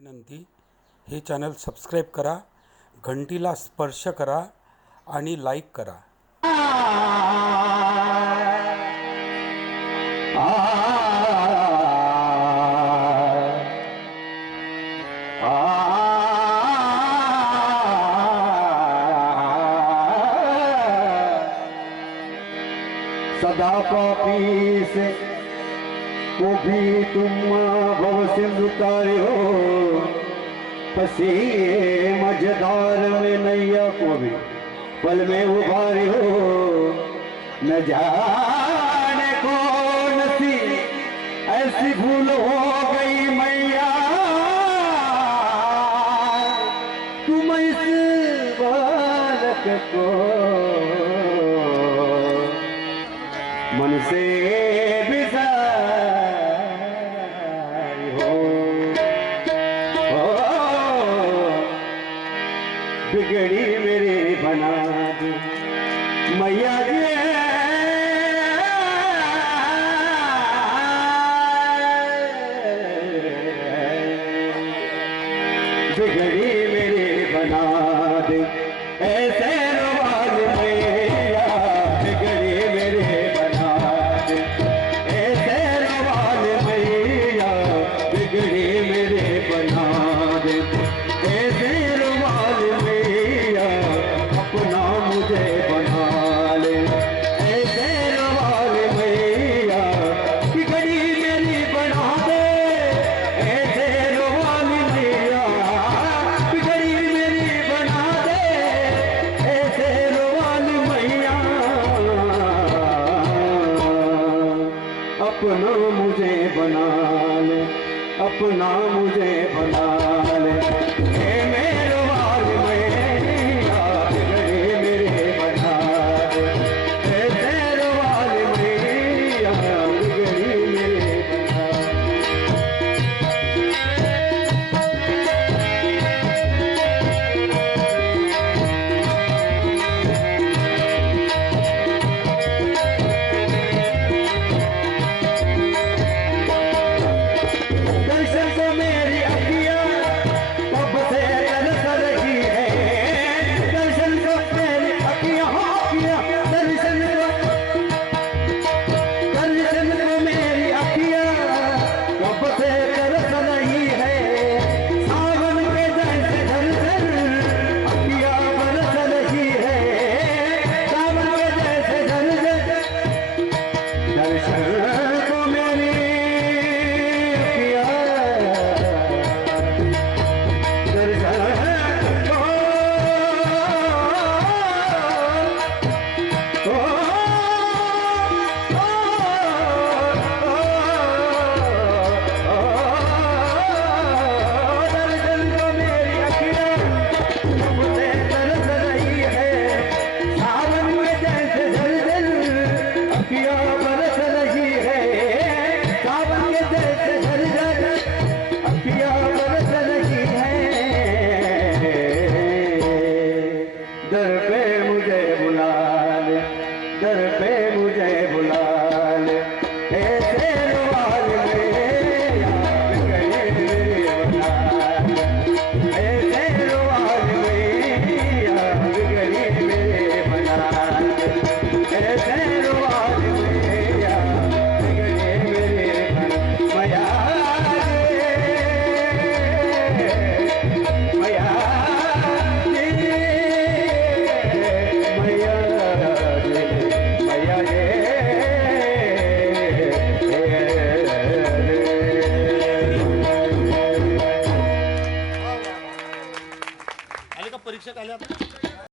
विनंती हे channel subscribe करा घंटीला स्पर्श करा आणि लाईक करा. सदा पापी से को भी तुम भव सिंधु हो। पसी मझदार में नैया को भी पल में उभारियो न जाने को नसी ऐसी भूल हो गई मैया। तुम इस बालक को। मन से मना दे मैया दे मेरे बना दे। अपना मुझे बना ले अपना मुझे बना